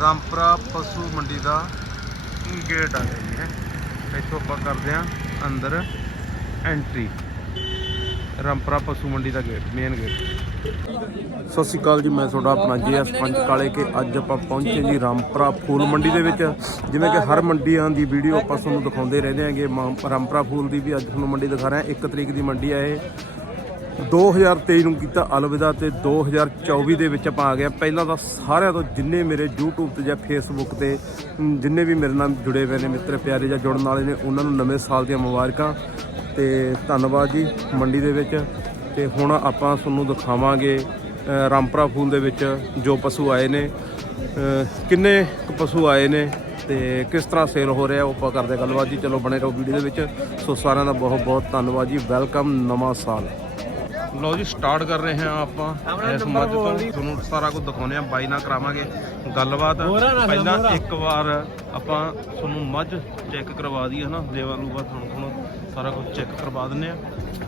ਰਾਮਪੁਰਾ ਪਸ਼ੂ ਮੰਡੀ ਦਾ ਗੇਟ ਆ ਗਿਆ ਜੀ ਇੱਥੋਂ ਆਪਾਂ ਕਰਦੇ ਆ ਅੰਦਰ ਐਂਟਰੀ ਰਾਮਪੁਰਾ ਪਸ਼ੂ ਮੰਡੀ ਦਾ ਗੇਟ ਮੇਨ ਗੇਟ ਸਤਿ ਸ਼੍ਰੀ ਅਕਾਲ ਜੀ, ਮੈਂ ਤੁਹਾਡਾ ਆਪਣਾ ਜੀਐਸ ਪੰਜ ਕਾਲੇ ਕੇ। ਅੱਜ ਆਪਾਂ ਪਹੁੰਚੇ ਜੀ ਰਾਮਪੁਰਾ ਫੂਲ ਮੰਡੀ ਦੇ ਵਿੱਚ। ਜਿਵੇਂ ਕਿ ਹਰ ਮੰਡੀਆਂ ਦੀ ਵੀਡੀਓ ਆਪਾਂ ਤੁਹਾਨੂੰ ਦਿਖਾਉਂਦੇ ਰਹਿੰਦੇ ਹਾਂਗੇ। ਮ- ਰਾਮਪੁਰਾ ਫੂਲ ਦੀ ਵੀ ਅੱਜ ਤੁਹਾਨੂੰ ਮੰਡੀ ਦਿਖਾ ਰਹੇ। ਹਾਂ 1 ਤਰੀਕ ਦੀ ਮੰਡੀ ਆ ਇਹ। 2023 ਨੂੰ ਕੀਤਾ ਅਲਵਿਦਾ ਤੇ 2024 ਦੇ ਵਿੱਚ ਆਪਾਂ ਆ ਗਏ ਪਹਿਲਾਂ ਤਾਂ ਸਾਰਿਆਂ ਤੋਂ ਜਿੰਨੇ ਮੇਰੇ YouTube ਤੇ ਜਾਂ Facebook ਤੇ ਜਿੰਨੇ ਵੀ ਮੇਰੇ ਨਾਲ ਜੁੜੇ ਹੋਏ ਨੇ ਮਿੱਤਰ ਪਿਆਰੇ ਜਾਂ ਜੁੜਨ ਵਾਲੇ ਨੇ, ਉਹਨਾਂ ਨੂੰ ਨਵੇਂ ਸਾਲ ਦੀਆਂ ਮੁਬਾਰਕਾਂ ਤੇ ਧੰਨਵਾਦ ਜੀ ਮੰਡੀ ਦੇ ਵਿੱਚ। ਤੇ ਹੁਣ ਆਪਾਂ ਤੁਹਾਨੂੰ ਦਿਖਾਵਾਂਗੇ ਰਾਮਪਰਾ ਫੂਲ ਦੇ ਵਿੱਚ ਜੋ ਪਸ਼ੂ ਆਏ ਨੇ। ਕਿੰਨੇ ਕੁ ਪਸ਼ੂ ਆਏ ਨੇ ਤੇ ਕਿਸ ਤਰ੍ਹਾਂ ਸੇਲ ਹੋ ਰਿਹਾ ਉਹ ਆਪਾਂ ਕਰਦੇ ਗੱਲਬਾਤ ਜੀ। ਚਲੋ ਬਣੇ ਰਹੋ ਵੀਡੀਓ ਦੇ ਵਿੱਚ। ਸੋ ਸਾਰਿਆਂ ਦਾ ਬਹੁਤ ਬਹੁਤ ਧੰਨਵਾਦ ਜੀ। ਵੈਲਕਮ ਨਵਾਂ ਸਾਲ। ਲਓ ਜੀ ਸਟਾਰਟ ਕਰ ਰਹੇ ਹਾਂ ਆਪਾਂ ਇਸ ਮੱਝ ਤੋਂ। ਤੁਹਾਨੂੰ ਸਾਰਾ ਕੁਝ ਦਿਖਾਉਂਦੇ ਆ ਬਾਈ ਨਾਲ ਕਰਾਵਾਂਗੇ ਗੱਲਬਾਤ। ਪਹਿਲਾਂ ਇੱਕ ਵਾਰ ਆਪਾਂ ਤੁਹਾਨੂੰ ਮੱਝ ਚੈੱਕ ਕਰਵਾ ਦਈਏ ਹਨਾ? ਲੇਵਾ ਲੂਵਾ ਤੁਹਾਨੂੰ ਤੁਹਾਨੂੰ ਸਾਰਾ ਕੁਝ ਚੈੱਕ ਕਰਵਾ ਦਿੰਨੇ ਆ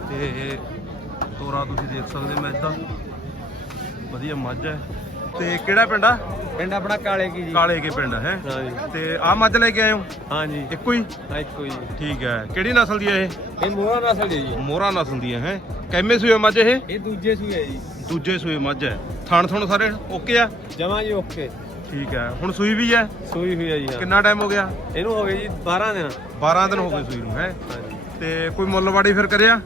ਤੇ ਤੋਰਾ ਤੁਸੀਂ ਦੇਖ ਸਕਦੇ ਮੱਝ ਦਾ ਵਧੀਆ ਮੱਝ ਹੈ। ਤੇ ਕਿਹੜਾ ਪਿੰਡ ਆ? ਪਿੰਡ ਆਪਣਾ ਕਾਲੇ ਕੀ ਜੀ। ਕਾਲੇ ਕੇ ਪਿੰਡ ਹੈ? ਹਾਂਜੀ। ਤੇ ਆ ਮੱਝ ਲੈ ਕੇ ਆਏ ਹੋ? ਹਾਂਜੀ। ਇੱਕੋ ਹੀ? ਇੱਕੋ ਜੀ ਠੀਕ ਹੈ। ਕਿਹੜੀ ਨਸਲ ਦੀ ਹੈ ਇਹ? ਇਹ ਮੋਹਰਾ ਨਸਲ ਦੀ ਜੀ। ਮੋਹਰਾ ਨਸਲ ਦੀ ਹੈ? ਕਿੰਮੇ ਸੂਏ ਮੱਝ ਇਹ? ਇਹ ਦੂਜੇ ਸੂਏ ਜੀ। ਦੂਜੇ ਸੂਏ ਮੱਝ ਹੈ। ਥਣ ਥਣ ਸਾਰੇ ਓਕੇ ਆ? ਜਮਾ ਜੀ ਓਕੇ। ਠੀਕ ਹੈ। ਹੁਣ ਸੂਈ ਵੀ ਹੈ? ਸੂਈ ਹੋਈ ਆ ਜੀ ਹਾਂ। ਕਿੰਨਾ ਟਾਈਮ ਹੋ ਗਿਆ? ਇਹਨੂੰ ਹੋ ਗਏ ਜੀ 12 ਦਿਨ। 12 ਦਿਨ ਹੋ ਗਏ ਸੂਈ ਨੂੰ ਹੈ? ਹਾਂਜੀ। ਤੇ ਕੋਈ ਮੁੱਲਵਾੜੀ ਫਿਰ ਕਰਿਆ?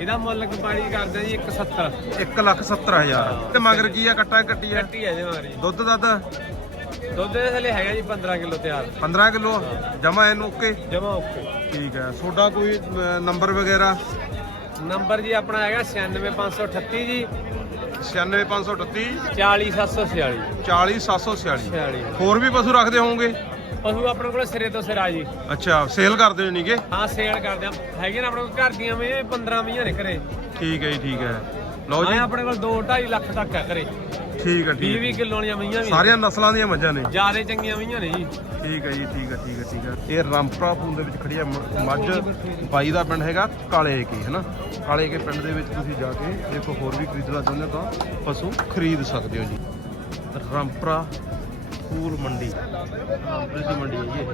ਇਹਦਾ ਮੁੱਲ ਕਪਾੜੀ ਕਰਦੇ ਜੀ? 170 1 ਲੱਖ 70 ਹਜ਼ਾਰ। ਤੇ ਮਗਰ ਕੀ ਆ ਕੱਟਾ ਕੱਟੀ ਆ? ਕੱਟੀ ਹੈ ਜੀ ਮਾਰੀ ਦੁੱਧ ਦੱਦ ਦੁੱਧ ਦੇ ਥੱਲੇ ਹੈਗਾ ਜੀ 15 ਕਿਲੋ ਤਿਆਰ। 15 ਕਿਲੋ? ਜਮਾ ਇਹਨੂੰ ਓਕੇ? ਜਮਾ ਓਕੇ। ਠੀਕ ਹੈ। ਤੁਹਾਡਾ ਕੋਈ ਨੰਬਰ ਵਗੈਰਾ? ਨੰਬਰ ਜੀ ਆਪਣਾ ਹੈਗਾ 96538 ਜੀ। 96538 40746 40746 46 ਹੋਰ ਵੀ ਪਸ਼ੂ ਰੱਖਦੇ ਹੋਵੋਗੇ? ਪਸ਼ੂ ਆਪਣੇ ਕੋਲ ਸਿਰੇ ਤੋਂ ਸਿਰਾ ਜੀ। ਅੱਛਾ ਸੇਲ ਕਰਦੇ ਹੋ ਨਹੀਂਗੇ ਹਾਂ ਸੇਲ ਕਰਦੇ ਆ ਹੈਗੇ ਨੇ ਆਪਣੇ ਕੋਲ ਘਰ ਦੀਆਂ ਮੀਆਂ 15 ਮੀਆਂ ਨੇ ਘਰੇ। ਠੀਕ ਹੈ ਜੀ ਠੀਕ ਹੈ। ਲਓ ਜੀ। ਆਪਣੇ ਕੋਲ 2 2.5 ਲੱਖ ਤੱਕ ਹੈ ਘਰੇ। ਠੀਕ ਹੈ 20 ਠੀਕ। ਹੈ 20 ਕਿਲੋ ਦੀਆਂ ਮਈਆਂ ਵੀ। ਸਾਰੀਆਂ ਨਸਲਾਂ ਦੀਆਂ ਮੱਝਾਂ ਨੇ। ਜਿਆਦੇ ਚੰਗੀਆਂ ਮਈਆਂ ਨੇ ਜੀ। ਠੀਕ ਹੈ ਜੀ ਠੀਕ ਹੈ ਠੀਕ ਹੈ ਠੀਕ ਹੈ। ਇਹ ਰਾਮਪੁਰਾ ਫੂਲ ਦੇ ਵਿੱਚ ਖੜੀ ਮ- ਮੱਝ। ਬਾਈ ਦਾ ਪਿੰਡ ਹੈਗਾ ਕਾਲੇ ਕੇ ਹੈਨਾ? ਕਾਲੇ ਕੇ ਪਿੰਡ ਦੇ ਵਿੱਚ ਤੁਸੀਂ ਜਾ ਕੇ ਦੇਖੋ ਹੋਰ ਵੀ ਖਰੀਦਣਾ ਚਾਹੁੰਦੇ ਹੋ ਤਾਂ ਪਸ਼ੂ ਖਰੀਦ ਸਕਦੇ ਹੋ ਜੀ। ਰਾਮਪੁਰਾ ਫੂਲ ਮੰਡੀ। ਮੰਡੀ ਹੈ ਜੀ ਇਹ।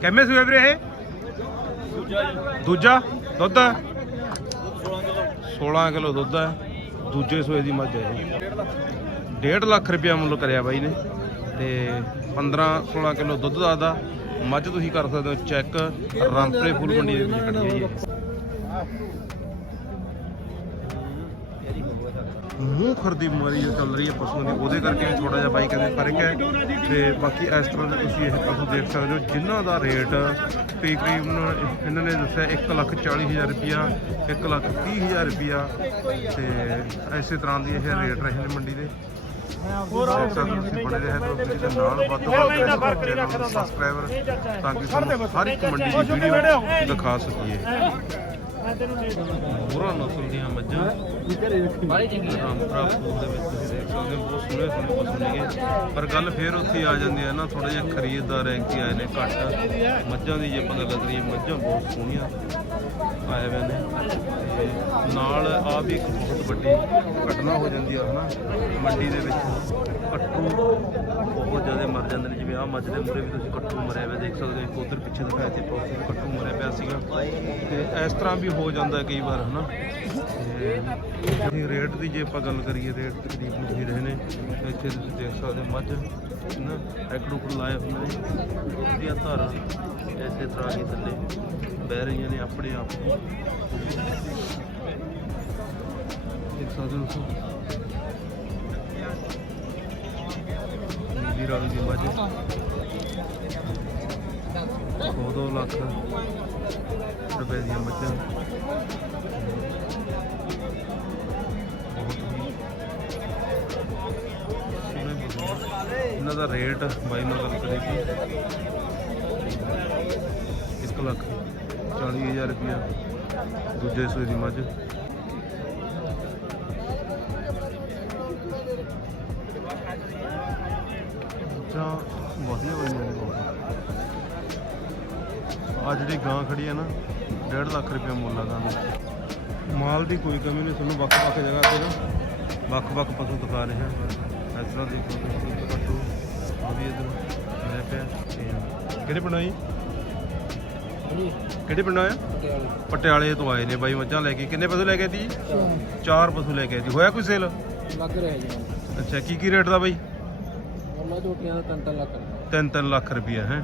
ਕਿੰਨੇ ਸੂਏ ਵੀਰੇ ਇਹ? ਦੂਜਾ ਦੁੱਧ? 16 ਕਿਲੋ। ਦੁੱਧ ਹੈ। ਦੂਜੇ ਸੂਏ ਦੀ ਮੱਝ ਹੈ ਇਹ। 1.5 ਲੱਖ ਰੁਪਇਆ ਮੁੱਲ ਕਰਿਆ ਬਾਈ ਨੇ। ਤੇ 15 16 ਕਿਲੋ ਦੁੱਧ ਦਾ ਦਾ ਮੱਝ ਤੁਸੀਂ ਕਰ ਸਕਦੇ ਹੋ ਚੈੱਕ। ਰਾਮਪੁਰੇ ਫੂਲ ਮੰਡੀ ਦੇ ਵਿੱਚ ਖੜੀ ਹੈ ਜੀ ਮੂੰਹ ਖਰਦੀ ਬਿਮਾਰੀ ਜੋ ਚੱਲ ਰਹੀ ਹੈ ਪਸ਼ੂਆਂ ਦੀ ਉਹਦੇ ਕਰਕੇ ਵੀ ਥੋੜਾ ਜਿਹਾ ਬਾਈ ਕਹਿੰਦੇ ਫ਼ਰਕ ਹੈ। ਤੇ ਬਾਕੀ ਇਸ ਤਰ੍ਹਾਂ ਦੇ ਤੁਸੀਂ ਇਹ ਪਸ਼ੂ ਦੇਖ ਸਕਦੇ ਹੋ ਜਿਨ੍ਹਾਂ ਦਾ ਰੇਟ ਤਕਰੀਬਨ ਇਹਨਾਂ ਨੇ ਦੱਸਿਆ 1 ਲੱਖ 40 ਹਜ਼ਾਰ ਰੁਪਿਆ 1 ਲੱਖ 30 ਹਜ਼ਾਰ ਰੁਪਿਆ ਤੇ ਐਸੇ ਤਰ੍ਹਾਂ ਦੀ ਇਹ ਰੇਟ ਰਹੇ ਨੇ ਮੰਡੀ ਦੇ। ਹੋਰ ਤੁਸੀਂ ਬਣੇ ਰਹੇ ਤਾਂ ਦੇ ਨਾਲ ਵੱਧ ਤੋਂ ਸਬਸਕ੍ਰਾਈਬਰ ਤਾਂ ਕਿ ਹਰ ਇੱਕ ਮੰਡੀ ਦੀ ਵੀਡੀਓ ਦਿਖਾ ਸਕੀਏ। ਪੂਰਾ ਨਸਲ ਦੀਆਂ ਮੱਝਾਂ। ਰਾਮਪੁਰਾ ਫੂਲ ਦੇ ਵਿੱਚ ਤੁਸੀਂ ਦੇਖ ਸਕਦੇ ਹੋ, ਬਹੁਤ ਸੋਹਣੇ ਸੋਹਣੇ ਪਸ਼ੂ ਨੇਗੇ ਪਰ ਗੱਲ ਫੇਰ ਉੱਥੇ ਆ ਜਾਂਦੀ ਹੈ ਨਾ ਥੋੜਾ ਜਿਹਾ ਖਰੀਦਦਾਰ ਰੈਂਕ ਆਏ ਨੇ ਘੱਟ। ਮੱਝਾਂ ਦੀ ਜੇ ਆਪਾਂ ਗੱਲ ਕਰੀਏ, ਮੱਝਾਂ ਬਹੁਤ ਸੋਹਣੀਆਂ ਆਏ ਹੋਏ ਨੇ। ਨਾਲ ਆ ਵੀ ਇੱਕ ਬਹੁਤ ਵੱਡੀ ਘਟਨਾ ਹੋ ਜਾਂਦੀ ਆ, ਹਨਾ? ਮੰਡੀ ਦੇ ਵਿੱਚ ਕੱਟੂ ਬਹੁਤ ਜ਼ਿਆਦਾ ਮਰ ਜਾਂਦੇ ਨੇ, ਜਿਵੇਂ ਆ ਮੱਝ ਦੇ ਮੂਰੇ ਵੀ ਤੁਸੀਂ ਕੱਟੂ ਮਰਿਆ ਹੋਇਆ ਦੇਖ ਸਕਦੇ ਹੋ ਉਧਰ ਪਿੱਛੇ ਦਿਖਾਇਆ ਤੇ ਪ੍ਰੋਫਿਟ ਕੱਟੂ ਮਰਿਆ ਪਿਆ ਸੀਗਾ। ਤੇ ਇਸ ਤਰ੍ਹਾਂ ਵੀ ਹੋ ਜਾਂਦਾ ਕਈ ਵਾਰ, ਹਨਾ? ਤੇ ਤੁਸੀਂ ਰੇਟ ਦੀ ਜੇ ਆਪਾਂ ਗੱਲ ਕਰੀਏ, ਰੇਟ ਤਕਰੀਬਨ ਹੀ ਰਹੇ ਨੇ ਇੱਥੇ ਤੁਸੀਂ ਦੇਖ ਸਕਦੇ ਹੋ ਮੱਝ, ਨਾ ਐਕੜੂ ਕੋਲ ਲਾਏ ਹੁੰਦੇ ਨੇ ਉਹਦੀਆਂ ਧਾਰਾਂ ਐਸੇ ਤਰ੍ਹਾਂ ਹੀ ਥੱਲੇ ਬਹਿ ਰਹੀਆਂ ਨੇ ਆਪਣੇ ਆਪ ਦੇਖ ਸਕਦੇ ਹੋ ਤੁਸੀਂ? ਨੀਲੀ ਰੰਗ ਦੀ ਮੱਝ। ਦੋ ਦੋ ਲੱਖ ਰੁਪਏ ਦੀਆਂ ਮੱਝਾਂ। ਇਹਨਾਂ ਦਾ ਰੇਟ ਬਾਈ ਨਾਲ ਗੱਲ ਕਰੀ ਸੀ 1 ਲੱਖ 40 ਹਜ਼ਾਰ ਰੁਪਇਆ ਦੂਜੇ ਸੂਏ ਦੀ ਮੱਝ। ਤਾਂ ਵਧੀਆ ਬਣੀਆਂ ਨੇ ਬਹੁਤ ਆ ਜਿਹੜੀ ਗਾਂ ਖੜੀ ਹੈ ਨਾ 1.5 ਲੱਖ ਰੁਪਏ ਮੁੱਲ ਆ ਗਾਂ ਦਾ। ਮਾਲ ਦੀ ਕੋਈ ਕਮੀ ਨਹੀਂ, ਤੁਹਾਨੂੰ ਵੱਖ-ਵੱਖ ਜਗ੍ਹਾ ਤੇ ਨਾ ਵੱਖ-ਵੱਖ ਪਸ਼ੂ ਦਿਖਾ ਰਹੇ ਹਾਂ। ਇਧਰ ਦੇਖੋ ਦੁੱਧ ਕੱਟੂ ਉਹ ਵੀ ਇਧਰ ਲੈ ਪਿਆ ਤੇ ਕਿਹੜੇ ਪਿੰਡੋਂ ਜੀ? ਕਿਹੜੇ ਪਿੰਡੋਂ ਪਟਿਆਲੇ ਤੋਂ ਆਏ ਨੇ ਬਾਈ ਮੱਝਾਂ ਲੈ ਕੇ। ਕਿੰਨੇ ਪਸ਼ੂ ਲੈ ਕੇ ਆਏ ਜੀ? ਚਾਰ। ਪਸ਼ੂ ਲੈ ਕੇ ਆਏ ਹੋਇਆ ਕੋਈ ਸੇਲ ਲੱਗ ਰਿਹਾ ਜੀ ਅੱਛਾ ਕੀ ਕੀ ਰੇਟ ਦਾ ਬਾਈ? ਉਹਨਾਂ ਝੋਟੀਆਂ ਦਾ ਤੰਤਨ ਲੱਗ 3-3 ਲੱਖ ਰੁਪਈਆ ਹੈ।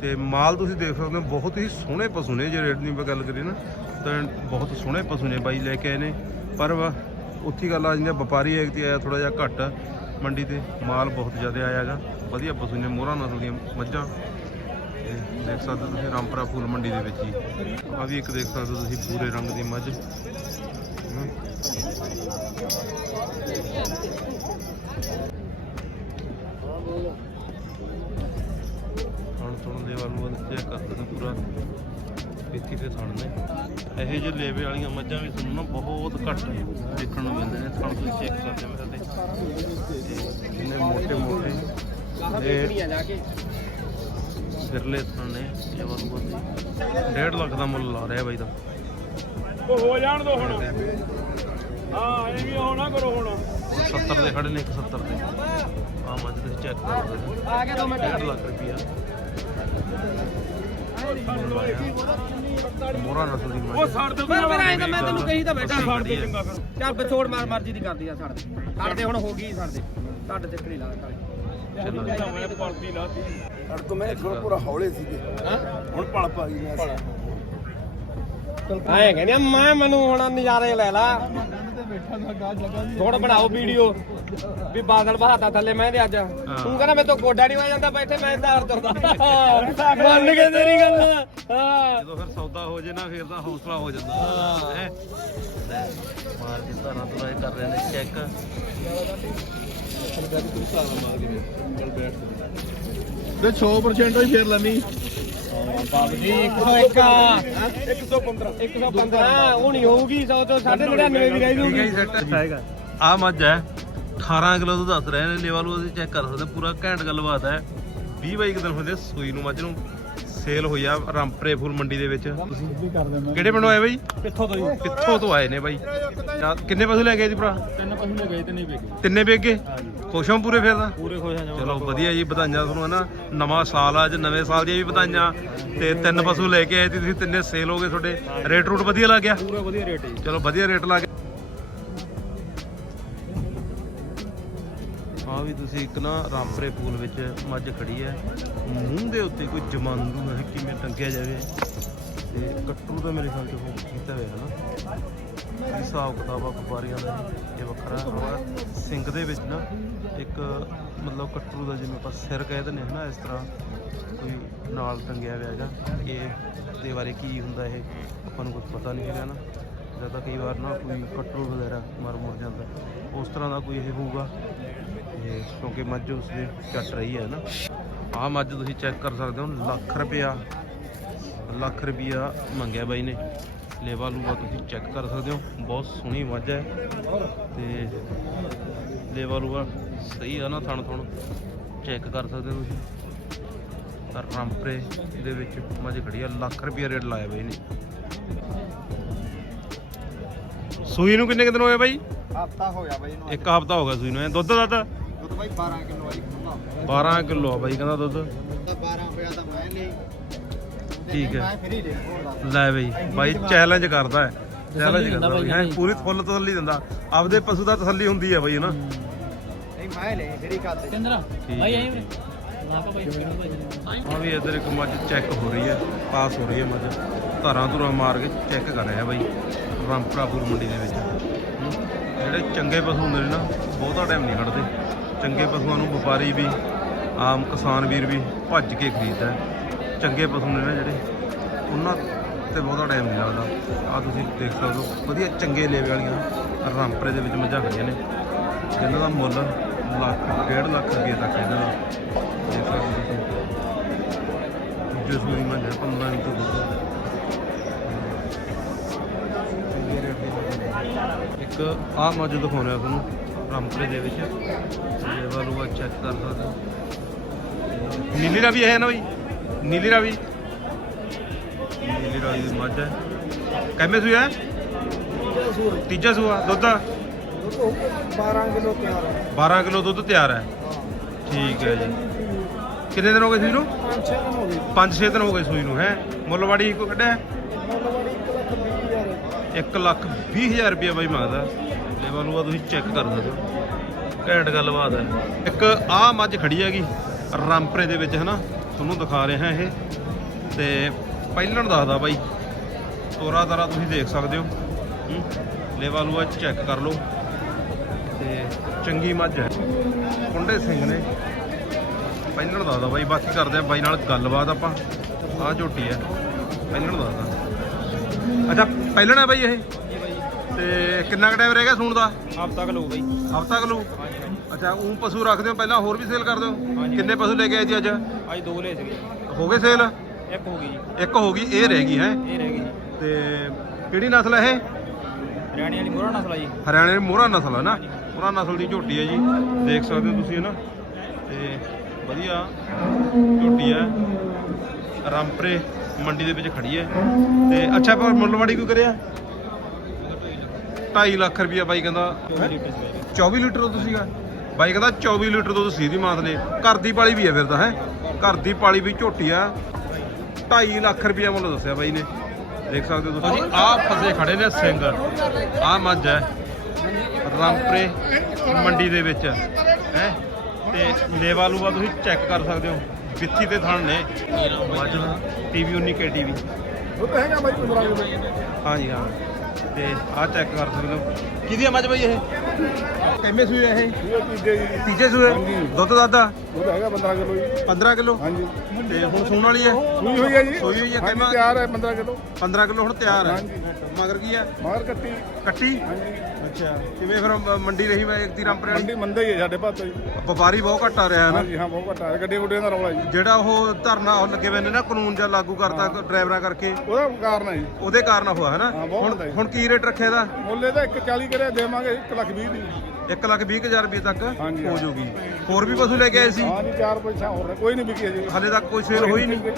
ਤੇ ਮਾਲ ਤੁਸੀਂ ਦੇਖ ਸਕਦੇ ਹੋ ਬਹੁਤ ਹੀ ਸੋਹਣੇ ਪਸ਼ੂ ਨੇ। ਜੇ ਰੇਟ ਦੀ ਗੱਲ ਕਰੀਏ ਨਾ ਤਾਂ ਬਹੁਤ ਸੋਹਣੇ ਪਸ਼ੂ ਨੇ ਬਾਈ ਲੈ ਕੇ ਆਏ ਨੇ। ਪਰ ਉੱਥੀ ਗੱਲ ਆ ਜਾਂਦੀ ਵਪਾਰੀ ਇੱਕ ਤੇ ਆਇਆ ਥੋੜਾ ਜਿਹਾ ਘੱਟ। ਮੰਡੀ ਤੇ ਮਾਲ ਬਹੁਤ ਜ਼ਿਆਦਾ ਆਇਆਗਾ ਵਧੀਆ ਪਸ਼ੂ ਨੇ ਮੋਹਰਾ ਨਸਲ ਦੀਆਂ ਮੱਝਾਂ। ਤੇ ਦੇਖ ਸਕਦੇ ਹੋ ਤੁਸੀਂ ਰਾਮਪੁਰਾ ਫੂਲ ਮੰਡੀ ਦੇ ਵਿੱਚ ਹੀ ਆ ਵੀ ਇੱਕ ਦੇਖ ਸਕਦੇ ਹੋ ਤੁਸੀਂ ਪੂਰੇ ਰੰਗ ਦੀ ਮੱਝ। ਇੱਥੇ ਤੇ ਸੁਣ ਨੇ। ਇਹੋ ਜਿਹੇ ਲੇਵੇ ਵਾਲੀਆਂ ਮੱਝਾਂ ਵੀ ਤੁਹਾਨੂੰ ਨਾ ਬਹੁਤ ਘੱਟ ਦੇਖਣ ਨੂੰ ਮਿਲਦੇ ਨੇ। ਥਣ ਤੁਸੀਂ ਚੈੱਕ ਕਰਦੇ ਮੇਰੇ ਤੇ ਕਿੰਨੇ ਮੋਟੇ ਮੋਟੇ ਤੇ ਜਾ ਕੇ ਫਿਰਲੇ ਥਣ ਨੇ ਇਹ ਦੇ 1.5 ਲੱਖ ਦਾ ਮੁੱਲ ਲਾ ਰਿਹਾ ਬਾਈ ਦਾ। ਉਹ ਹੋ ਜਾਣ ਦੋ ਹੁਣ। ਹਾਂ ਇਹ ਵੀ ਹੁਣ ਕਰੋ ਹੁਣ। 70 ਦੇ ਖੜੇ ਨੇ 170 ਦੇ। ਆ ਮੱਝ ਤੁਸੀਂ ਚੈੱਕ ਕਰ ਸਕਦੇ ਹੋ ਆ ਗਿਆ ਦੋ ਮਿੰਟ 1.5 ਲੱਖ ਰੁਪਈਆ। ਮੋਰਾ ਨਸਲ ਦੀ ਉਹ ਛੱਡ ਦੇ ਪਰ ਐਂ ਤਾਂ ਮੈਂ ਤੈਨੂੰ ਕਹੀ ਤਾਂ ਬੈਠਾ। ਛੱਡ ਛੱਡ ਦੇ ਦੇ ਚੰਗਾ ਫਿਰ ਚੱਲ ਬਚੋੜ ਮਾਰ ਮਰਜ਼ੀ ਦੀ ਕਰਦੀ ਆ ਛੱਡ ਦੇ। ਛੱਡ ਦੇ ਹੁਣ ਹੋ ਗਈ ਛੱਡ ਦੇ। ਛੱਡ ਦੇ ਕਿਹੜੀ ਲਾ ਛੱਡ ਮੈਂ ਪਲਟੀ ਲਾਤੀ। ਸੜਕ ਮੈਂ ਥੋੜਾ ਪੂਰਾ ਹੌਲੇ ਸੀਗੇ। ਹੁਣ ਪਲ ਪਾ ਗਈ ਮੈਂ। ਐਂ ਕਹਿੰਦੇ ਆ, ਮੈਂ ਮੈਨੂੰ ਹੁਣ ਨਜ਼ਾਰੇ ਲੈ ਲਾ। ਥੋੜਾ ਬਣਾਓ ਵੀਡੀਓ। ਵੀ ਬਾਦਲ ਬਹਾਤਾ ਥੱਲੇ ਮੈਂ ਅੱਜ। ਤੂੰ ਕਹਿੰਦਾ ਮੇਰੇ ਤੋਂ ਗੋਡਾ ਨਹੀਂ ਵਾ ਜਾਂਦਾ ਬੈਠੇ ਮੈਂ ਤੁਰਦਾ ਮੰਨ ਕੇ ਤੇਰੀ ਗੱਲ ਹਾਂ। ਜਦੋਂ ਫਿਰ ਸੌਦਾ ਹੋ ਜੇ ਨਾ ਫਿਰ ਤਾਂ ਹੌਸਲਾ ਹੋ ਜਾਂਦਾ। ਹੈ। ਮਾਰ ਕੇ ਧਾਰਾਂ ਤੋਂ ਇਹ ਕਰ ਰਹੇ ਨੇ ਚੈੱਕ ਤੇ 100% ਹੀ ਫੇਰ ਲੈਣੀ ਬਾਬਜੀ 101 115 115 ਉਹ ਨਹੀਂ ਹੋਊਗੀ 100 ਤੋਂ 99 ਵੀ ਰਹਿ ਜੂਗੀ। ਜੀ ਸੈੱਟ। ਹੈਗਾ ਆ ਮੱਝ ਹੈ 18 ਕਿਲੋ ਦੁੱਧ ਦੱਸ ਰਹੇ ਨੇ ਲੈਵਲ ਉਹ ਚੈੱਕ ਕਰ ਸਕਦੇ ਪੂਰਾ ਘੈਂਟ ਗੱਲਬਾਤ ਹੈ। 20 22 ਕੁ ਦਿਨ ਹੋਏ ਸੂਈ ਨੂੰ ਮੱਝ ਨੂੰ। ਸੇਲ ਹੋਈ ਆ ਰਾਮਪਰੇ ਫੁੱਲ ਮੰਡੀ ਦੇ ਵਿੱਚ। ਕਿਹੜੇ ਪਿੰਡੋਂ ਆਏ ਬਾਈ? ਕਿੱਥੋਂ ਤੋਂ ਜੀ? ਕਿੱਥੋਂ ਤੋਂ ਆਏ ਨੇ ਬਾਈ? ਯਾਰ, ਕਿੰਨੇ ਪੈਸੇ ਲੈ ਗਏ ਜੀ ਭਰਾ? ਤਿੰਨ ਪਸ਼ੂ ਲੈ ਗਏ ਤੇ ਨਹੀਂ ਵੇਗੇ ਤਿੰਨੇ ਵੇਚ ਗਏ ਖੁਸ਼ ਹੋ ਪੂਰੇ ਫਿਰ ਤਾਂ? ਪੂਰੇ ਖੁਸ਼ ਆ ਚਲੋ ਵਧੀਆ ਜੀ ਵਧਾਈਆਂ ਤੁਹਾਨੂੰ ਹਨਾ। ਨਵਾਂ ਸਾਲ ਆ ਅੱਜ ਨਵੇਂ ਸਾਲ ਦੀਆਂ ਵੀ ਵਧਾਈਆਂ। ਤੇ ਤਿੰਨ ਪਸ਼ੂ ਲੈ ਕੇ ਆਏ ਸੀ ਤੁਸੀਂ ਤਿੰਨੇ ਸੇਲ ਹੋ ਗਏ ਤੁਹਾਡੇ। ਰੇਟ ਰੂਟ ਵਧੀਆ ਲੱਗ ਗਿਆ? ਪੂਰਾ ਵਧੀਆ ਰੇਟ ਹੈ ਜੀ। ਚਲੋ ਵਧੀਆ ਰੇਟ ਲੱਗ ਤੁਸੀਂ ਇੱਕ ਨਾ ਰਾਮਪਰੇ ਪੂਲ ਵਿੱਚ ਮੱਝ ਖੜੀ ਹੈ। ਮੂੰਹ ਦੇ ਉੱਤੇ ਕੋਈ ਜਮਾਂਦੂ ਹੈ, ਕਿਵੇਂ ਟੰਗਿਆ ਜਾਵੇ। ਤੇ ਕੱਟੂ ਤਾਂ ਮੇਰੇ ਖਿਆਲ ਚ ਉਹ ਕੀਤਾ ਹੋਇਆ ਨਾ ਇਹ ਹਿਸਾਬ ਕਿਤਾਬ ਆ, ਵਪਾਰੀਆਂ ਦਾ ਇਹ ਵੱਖਰਾ ਵਾ ਸਿੰਗ ਦੇ ਵਿੱਚ ਨਾ ਇੱਕ ਮਤਲਬ ਕੱਟੂ ਦਾ ਜਿਵੇਂ ਆਪਾਂ ਸਿਰ ਕਹਿ ਦਿੰਦੇ ਹਾਂ ਨਾ, ਇਸ ਤਰ੍ਹਾਂ ਕੋਈ ਨਾਲ ਟੰਗਿਆ ਹੋਇਆ ਹੈਗਾ। ਇਹ ਦੇ ਬਾਰੇ ਕੀ ਹੁੰਦਾ ਇਹ, ਆਪਾਂ ਨੂੰ ਕੁਝ ਪਤਾ ਨਹੀਂ ਹੈਗਾ ਨਾ। ਜਾਂ ਤਾਂ ਕਈ ਵਾਰ ਨਾ ਕੋਈ ਕੱਟੂ ਵਗੈਰਾ ਮਰ ਮੁਰ ਜਾਂਦਾ। ਉਸ ਤਰ੍ਹਾਂ ਦਾ ਕੋਈ ਇਹ ਹੋਊਗਾ। ਇਹ ਕਿਉਂਕਿ ਮੱਝ ਉਸ ਦੇ ਚੱਟ ਰਹੀ ਹੈ ਨਾ। ਆਹ ਮੱਝ ਤੁਸੀਂ ਚੈੱਕ ਕਰ ਸਕਦੇ ਹੋ ਲੱਖ ਰੁਪਿਆ ਲੱਖ ਰੁਪਿਆ ਮੰਗਿਆ ਬਾਈ ਨੇ। ਲੇਵਾ ਲੂਵਾ ਤੁਸੀਂ ਚੈੱਕ ਕਰ ਸਕਦੇ ਹੋ ਬਹੁਤ ਸੋਹਣੀ ਮੱਝ ਹੈ। ਤੇ ਲੇਵਾ ਲੂਵਾ ਸਹੀ ਆ ਨਾ ਥਣ ਥਣ। ਚੈੱਕ ਕਰ ਸਕਦੇ ਹੋ ਤੁਸੀਂ। ਤਾਂ ਰਾਮਪਰੇ ਦੇ ਵਿੱਚ ਮੱਝ ਖੜੀ ਆ ਲੱਖ ਰੁਪਿਆ ਰੇਟ ਲਾਇਆ ਬਾਈ ਨੇ। ਸੂਈ ਨੂੰ ਕਿੰਨੇ ਦਿਨ ਹੋਏ ਬਾਈ? ਹਫਤਾ ਹੋ ਗਿਆ ਬਾਈ ਇਹਨੂੰ ਇੱਕ ਹਫਤਾ ਹੋ ਗਿਆ ਸੂਈ ਨੂੰ। ਦੁੱਧ ਦਾ ਤਾਂ ਦੁੱਧ ਬਾਈ 12 ਕਿਲੋ ਵਾਲੀ ਖੁੱਲਾ 12 ਕਿਲੋ ਆ ਬਾਈ ਕਹਿੰਦਾ ਦੁੱਧ। ਤਾਂ 12 ਹੋਇਆ ਤਾਂ ਮੈਂ ਲਈ ਠੀਕ ਹੈ। ਮੈਂ ਫਰੀ ਦੇ ਹੋਰ ਲੈ ਬਈ ਬਾਈ ਚੈਲੰਜ ਕਰਦਾ ਹੈ। ਚੈਲੰਜ ਕਰਦਾ ਬਾਈ ਹੈਂ, ਪੂਰੀ ਫੁੱਲ ਤਸੱਲੀ ਦਿੰਦਾ। ਆਪਦੇ ਪਸ਼ੂ ਦਾ ਤਸੱਲੀ ਹੁੰਦੀ ਹੈ ਬਾਈ ਨਾ? ਨਹੀਂ ਮੈਂ ਲਈ ਫਰੀ ਖਾਤੇ ਠੀਕ ਬਾਈ ਆਈ ਹਾਂ ਵੀ ਇਧਰ ਇੱਕ ਮੱਝ ਚੈੱਕ ਹੋ ਰਹੀ ਹੈ। ਪਾਸ ਹੋ ਰਹੀ ਹੈ ਮੱਝ। ਧਾਰਾਂ ਧੁਰਾਂ ਮਾਰ ਕੇ ਚੈੱਕ ਕਰ ਰਿਹਾ ਬਾਈ। ਰਾਮਪੁਰਾਪੁਰ ਮੰਡੀ ਦੇ ਵਿੱਚ। ਜਿਹੜੇ ਚੰਗੇ ਪਸ਼ੂ ਹੁੰਦੇ ਨੇ ਨਾ ਬਹੁਤਾ ਟਾਈਮ ਨਹੀਂ ਖੜਦੇ ਚੰਗੇ ਪਸ਼ੂਆਂ ਨੂੰ ਵਪਾਰੀ ਵੀ, ਆਮ ਕਿਸਾਨ ਵੀਰ ਵੀ ਭੱਜ ਕੇ ਖਰੀਦਦਾ ਚੰਗੇ ਪਸ਼ੂ ਨੇ ਨਾ ਜਿਹੜੇ, ਉਹਨਾਂ ਤੇ ਬਹੁਤਾ ਟਾਈਮ ਨਹੀਂ ਲੱਗਦਾ। ਆ ਤੁਸੀਂ ਦੇਖ ਸਕਦੇ ਹੋ, ਵਧੀਆ ਚੰਗੇ ਲੇਵੇ ਵਾਲੀਆਂ ਰਾਮਪਰੇ ਦੇ ਵਿੱਚ ਮੱਝਾਂ ਖੜੀਆਂ ਨੇ। ਜਿਨ੍ਹਾਂ ਦਾ ਮੁੱਲ ਲੱਖ, ਡੇਢ ਲੱਖ ਰੁਪਏ ਤੱਕ ਇਹਨਾਂ ਦੇਖ ਸਕਦੇ ਹੋ ਤੁਸੀਂ। ਦੂਜੇ ਸੂਰੀ ਮੱਝ ਹੈ 15 ਲੀਟਰ ਦੁੱਧ। ਚੰਗੇ ਮੱਝ ਹੈ। ਇੱਕ ਆ ਮੱਝ ਦਿਖਾਉਣਾ ਤੁਹਾਨੂੰ। ਰਾਮਪੁਰੇ ਦੇ ਵਿੱਚ। ਲੇਵਾ ਲੂਆ ਚੈੱਕ ਕਰ ਸਕਦੇ ਨੀਲੀ ਰਾਵੀ ਹੈ ਨਾ ਬਈ? ਨੀਲੀ ਰਾਵੀ? ਨੀਲੀ ਰਾਵੀ ਦੀ ਮੱਝ ਹੈ। ਕਿੰਨੇ ਸੂਆ ਹੈ? ਤੀਜਾ ਸੂਆ। ਦੁੱਧ? ਦਾ? 12 ਕਿਲੋ ਤਿਆਰ ਹੈ। 12 ਕਿਲੋ ਦੁੱਧ ਤਿਆਰ ਹੈ। ਠੀਕ ਹੈ ਜੀ। ਕਿੰਨੇ ਦਿਨ ਹੋ ਗਏ ਸੂਈ ਨੂੰ? 5-6 ਦਿਨ ਹੋ ਗਏ। 5-6 ਦਿਨ ਹੋ ਗਏ ਸੂਈ ਨੂੰ ਹੈ? ਮੁੱਲਵਾੜੀ ਕੋ ਕੱਢਿਆ? ਮੁੱਲਵਾੜੀ 1 ਲੱਖ 20 ਹਜ਼ਾਰ। 1 ਲੱਖ 20 ਹਜ਼ਾਰ ਰੁਪਏ ਬਾਈ ਮੰਗਦਾ। ਲੈਵਲ ਨੂੰ ਤੁਸੀਂ ਚੈੱਕ ਕਰ ਸਕਦੇ ਹੋ ਘੈਂਟ ਗੱਲਬਾਤ ਹੈ। ਇੱਕ ਆਹ ਮੱਝ ਖੜੀ ਹੈਗੀ, ਰਾਮਪਰੇ ਦੇ ਵਿੱਚ, ਹਨਾ? ਤੁਹਾਨੂੰ ਦਿਖਾ ਰਿਹਾ ਇਹ। ਤੇ ਪਹਿਲਣ ਦੱਸਦਾ ਬਾਈ, ਤੋਰਾ ਤਾਰਾ ਤੁਸੀਂ ਦੇਖ ਸਕਦੇ ਹੋ। ਹੂੰ। ਲੈਵਲ ਨੂੰ ਚੈੱਕ ਕਰ ਲਓ। ਤੇ ਚੰਗੀ ਮੱਝ ਹੈ। ਕੁੰਡੇ ਸਿੰਘ ਨੇ ਪਹਿਲਣ ਦੱਸਦਾ ਬਾਈ, ਬਾਕੀ ਕਰਦੇ ਆ ਬਾਈ ਨਾਲ ਗੱਲਬਾਤ ਆਪਾਂ। ਆਹ ਝੋਟੀ ਹੈ। ਪਹਿਲਣ ਦੱਸਦਾ। ਅੱਛਾ, ਪਹਿਲਣ ਹੈ ਬਾਈ ਇਹ? ਤੇ ਕਿੰਨਾ ਕੁ ਟਾਈਮ ਰਹਿ ਗਿਆ ਸੂਣ ਦਾ? ਹਫਤਾ ਕਿਲੋ ਬਈ। ਹਫਤਾ ਕੁ ਲੂ ਅੱਛਾ ਉਹ ਪਸ਼ੂ ਰੱਖਦੇ ਹੋ ਪਹਿਲਾਂ ਹੋਰ ਵੀ ਸੇਲ ਕਰਦੇ ਹੋ? ਕਿੰਨੇ ਪਸ਼ੂ ਲੈ ਕੇ ਆਏ ਜੀ ਅੱਜ? ਅੱਜ ਦੋ ਲੈ ਸੀਗੇ। ਹੋ ਗਏ ਸੇਲ ਇੱਕ ਹੋ ਗਈ ਜੀ। ਇੱਕ ਹੋ ਗਈ ਇਹ ਰਹਿ ਗਈ ਹੈ? ਇਹ ਰਹਿ ਗਈ ਜੀ। ਤੇ ਕਿਹੜੀ ਨਸਲ ਹੈ ਇਹ? ਹਰਿਆਣੇ ਵਾਲੀ ਮੋਹਰਾ ਨਸਲ ਆ ਜੀ। ਹਰਿਆਣੇ ਦੀ ਮੋਹਰਾ ਨਸਲ ਹੈ ਨਾ? ਮੋਹਰਾ ਨਸਲ ਦੀ ਝੋਟੀ ਹੈ ਜੀ। ਦੇਖ ਸਕਦੇ ਹੋ ਤੁਸੀਂ ਹੈ ਨਾ? ਤੇ ਵਧੀਆ ਝੋਟੀ ਹੈ ਰਾਮਪਰੇ ਮੰਡੀ ਦੇ ਵਿੱਚ ਖੜੀ ਹੈ। ਤੇ ਅੱਛਾ ਪਰ ਮੁੱਲਵਾੜੀ ਕਿਉਂ ਕਰਿਆ? 2.5 ਲੱਖ ਰੁਪਇਆ ਬਾਈ ਕਹਿੰਦਾ। ਹੈਂ? 24 ਲੀਟਰ ਦੁੱਧ ਸੀਗਾ। ਬਾਈ ਕਹਿੰਦਾ 24 ਲੀਟਰ ਦੁੱਧ ਸੀ ਦੀ ਮਾਤ ਨੇ ਘਰ ਦੀ ਪਾਲੀ ਵੀ ਹੈ ਫਿਰ ਤਾਂ ਹੈ? ਘਰ ਦੀ ਪਾਲੀ ਵੀ ਝੋਟੀ ਆ। 2.5 ਲੱਖ ਰੁਪਇਆ ਮੁੱਲ ਦੱਸਿਆ ਬਾਈ ਨੇ। ਦੇਖ ਸਕਦੇ ਹੋ ਤੁਸੀਂ। ਆਹ ਫਸੇ ਖੜੇ ਨੇ ਸਿੰਘ ਆਹ ਮੱਝ ਹੈ। ਰਾਮਪਰੇ ਮੰਡੀ ਦੇ ਵਿੱਚ। ਹੈ? ਤੇ ਲੇਵਾ ਲੂਵਾ ਤੁਸੀਂ ਚੈੱਕ ਕਰ ਸਕਦੇ ਹੋ। ਵਿੱਥੀ ਤੇ ਥਣ ਨੇ। ਮੱਝ ਟੀਵੀ 19 ਕੇ ਟੀਵੀ। ਉਹ ਤਾਂ ਹੈਗਾ ਬਾਈ 15 ਕਿਲੋ। ਹਾਂਜੀ ਹਾਂ। ਤੇ ਆਹ ਚੈੱਕ ਕਰ ਸਕਦੇ ਹੋ। ਕਿਹਦੀ ਆ ਮੱਝ ਬਈ ਇਹ? ਕਿੰਨੇ ਸੂਏ ਇਹ? ਇਹ ਤੀਜੇ ਜੀ। ਤੀਜੇ ਸੂਏ। ਦੁੱਧ ਦਾਦਾ ਉਹ ਤਾਂ ਹੈਗਾ 15 ਕਿਲੋ ਜੀ। 15 ਕਿਲੋ? ਹਾਂਜੀ। ਤੇ ਹੁਣ ਸੂਣ ਵਾਲੀ ਹੈ? ਸੂਈ ਹੋਈ ਹੈ ਜੀ। ਸੂਈ ਹੋਈ ਹੈ, ਕਿੰਨਾ? ਤਿਆਰ ਹੈ 15 ਕਿਲੋ। 15 ਕਿਲੋ ਹੁਣ ਤਿਆਰ ਹੈ। ਹਾਂਜੀ। ਮਗਰ ਕੀ ਹੈ? ਮਾਰ ਕੱਟੀ। ਕੱਟੀ? ਹਾਂਜੀ। ਅੱਛਾ। ਕਿਵੇਂ ਫਿਰ ਮ- ਮੰਡੀ ਰਹੀ ਵਾ ਇੱਕ ਦੀ ਰਾਮਪੁਰੇ ਵਾਲੀ? ਮੰਡੀ ਮੰਦਾ ਹੀ ਹੈ ਸਾਡੇ ਪਾਸ ਜੀ। ਵਪਾਰੀ ਬਹੁਤ ਘੱਟ ਆ ਰਿਹਾ ਹੈ ਨਾ? ਹਾਂਜੀ ਹਾਂ ਬਹੁਤ ਘਟਾ ਹੈ ਗੱਡੇ ਗੁੱਡਿਆਂ ਦਾ ਰੌਲਾ ਜੀ। ਜਿਹੜਾ ਉਹ ਧਰਨਾ ਉਹ ਲੱਗੇ ਹੋਏ ਨੇ ਨਾ ਕਾਨੂੰਨ ਜਾਂ ਲਾਗੂ ਕਰਤਾ ਡਰਾਈਵਰਾਂ ਕਰਕੇ। ਉਹਦਾ ਕਾਰਨ ਹੈ ਜੀ। ਉਹਦੇ ਕਾਰਨ ਹੋਇਆ ਹੈ ਨਾ? ਹਾਂ, ਬਹੁਤ ਹੁਣ ਹੁੰਦਾ ਜੀ। ਹੁਣ ਕੀ ਰੇਟ ਰੱਖਿਆ ਇਹਦਾ? ਮੁੱਲੇ ਦਾ 140 ਕਰਿਆ ਦੇਵਾਂਗੇ 1 ਲੱਖ 20 ਦੀ। 1 ਲੱਖ 20 ਹਜ਼ਾਰ ਰੁਪਏ ਤੱਕ ਹਾਂਜੀ, ਹੋ ਹਾਂ। ਜਾਊਗੀ ਹੋਰ ਵੀ ਪਸ਼ੂ ਲੈ ਕੇ ਆਏ ਸੀ? ਹਾਂ ਜੀ ਚਾਰ ਪੈਸਾ ਹੋਰ ਕੋਈ ਨਹੀਂ ਵਿਕੀ ਜੀ ਹਲੇ ਤੱਕ ਕੋਈ ਸੇਲ ਹੋਈ ਨਹੀਂ?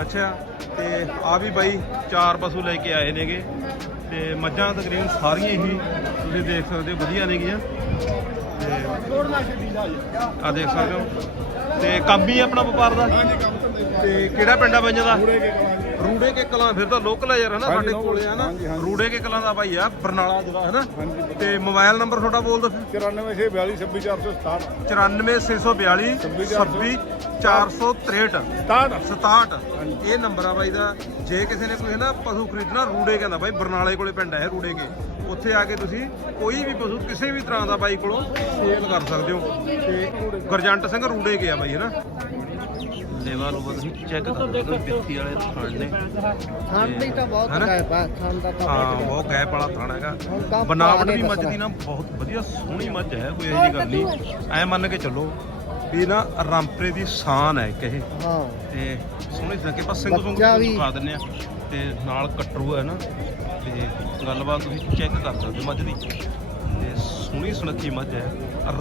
ਅੱਛਾ ਤੇ ਆ ਵੀ ਬਾਈ ਚਾਰ ਪਸ਼ੂ ਲੈ ਕੇ ਆਏ ਨੇਗੇ। ਤੇ ਮੱਝਾਂ ਤਕਰੀਬਨ ਸਾਰੀਆਂ ਹੀ ਤੁਸੀਂ ਦੇਖ ਸਕਦੇ ਹੋ ਵਧੀਆ ਨੇਗੀਆਂ। ਤੇ ਆ ਦੇਖ ਸਕਦੇ ਹੋ। ਤੇ ਕੰਮ ਹੀ ਆਪਣਾ ਵਪਾਰ ਦਾ? ਤੇ ਕਿਹੜਾ ਪਿੰਡ ਆ ਬਾਈਆਂ ਦਾ? ਰੂੜੇ ਕੇ ਕਲਾਂ ਫਿਰ ਤਾਂ ਲੋਕਲ ਆ ਯਾਰ ਹਨਾ ਸਾਡੇ ਕੋਲੇ ਹਨਾ। ਰੂੜੇ ਕੇ ਕਲਾਂ ਦਾ ਬਾਈ ਆ ਬਰਨਾਲਾ ਜ਼ਿਲ੍ਹਾ ਹਨਾ? ਤੇ ਮੋਬਾਈਲ ਨੰਬਰ ਤੁਹਾਡਾ ਬੋਲ ਦਿਓ 94 6 42 26 467 94642 26463 67 67 ਇਹ ਨੰਬਰ ਆ ਬਾਈ ਦਾ। ਜੇ ਕਿਸੇ ਨੇ ਕੋਈ ਹੈ ਨਾ ਪਸ਼ੂ ਖਰੀਦਣਾ ਰੂੜੇ ਕਹਿੰਦਾ ਬਾਈ ਬਰਨਾਲੇ ਕੋਲੇ ਪਿੰਡ ਹੈ ਰੂੜੇ ਕੇ। ਉੱਥੇ ਆ ਕੇ ਤੁਸੀਂ ਕੋਈ ਵੀ ਪਸ਼ੂ ਕਿਸੇ ਵੀ ਤਰ੍ਹਾਂ ਦਾ ਬਾਈ ਕੋਲੋਂ ਸੇਲ ਕਰ ਸਕਦੇ ਹੋ। ਤੇ ਗੁਰਜੰਟ ਸਿੰਘ ਰੂੜੇ ਕੇ ਆ ਬਾਈ ਹੈ ਨਾ ਸੇਵਾ ਨੂੰ ਤੁਸੀਂ ਚੈੱਕ ਕਰ ਬਿੱਤੀ ਵਾਲੇ ਥਾਣ ਨੇ। ਖਾਂਦੀ ਤਾਂ ਬਹੁਤ ਹਨਾ? ਗੈਪ ਹੈ ਖਾਂਦਾ ਤਾਂ ਹਾਂ ਬਹੁਤ ਗੈਪ ਵਾਲਾ ਥਾਣਾ ਹੈਗਾ। ਬਨਾਵਟ ਵੀ ਮੱਝ। ਦੀ ਨਾ ਬਹੁਤ ਵਧੀਆ ਸੋਹਣੀ ਮੱਝ ਹੈ ਕੋਈ ਇਹੋ ਜਿਹੀ ਗੱਲ ਨਹੀਂ। ਐ ਮੰਨ ਕੇ ਚੱਲੋ ਵੀ ਨਾ ਰਾਮਪਰੇ ਦੀ ਸ਼ਾਨ ਹੈ ਇੱਕ ਇਹ। ਹਾਂ। ਤੇ ਸੋਹਣੇ ਸਕੇ ਪਰ ਸਿੰਘ ਸੁੰਗ ਦਿਖਾ ਦਿੰਨੇ ਆ। ਤੇ ਨਾਲ ਕਟਰੂ ਹੈ ਨਾ। ਤੇ ਗੱਲਬਾਤ ਤੁਸੀਂ ਚੈੱਕ ਕਰ ਸਕਦੇ ਹੋ ਮੱਝ ਦੀ। ਤੇ ਸੋਹਣੀ ਸੁਨੱਖੀ ਮੱਝ ਹੈ।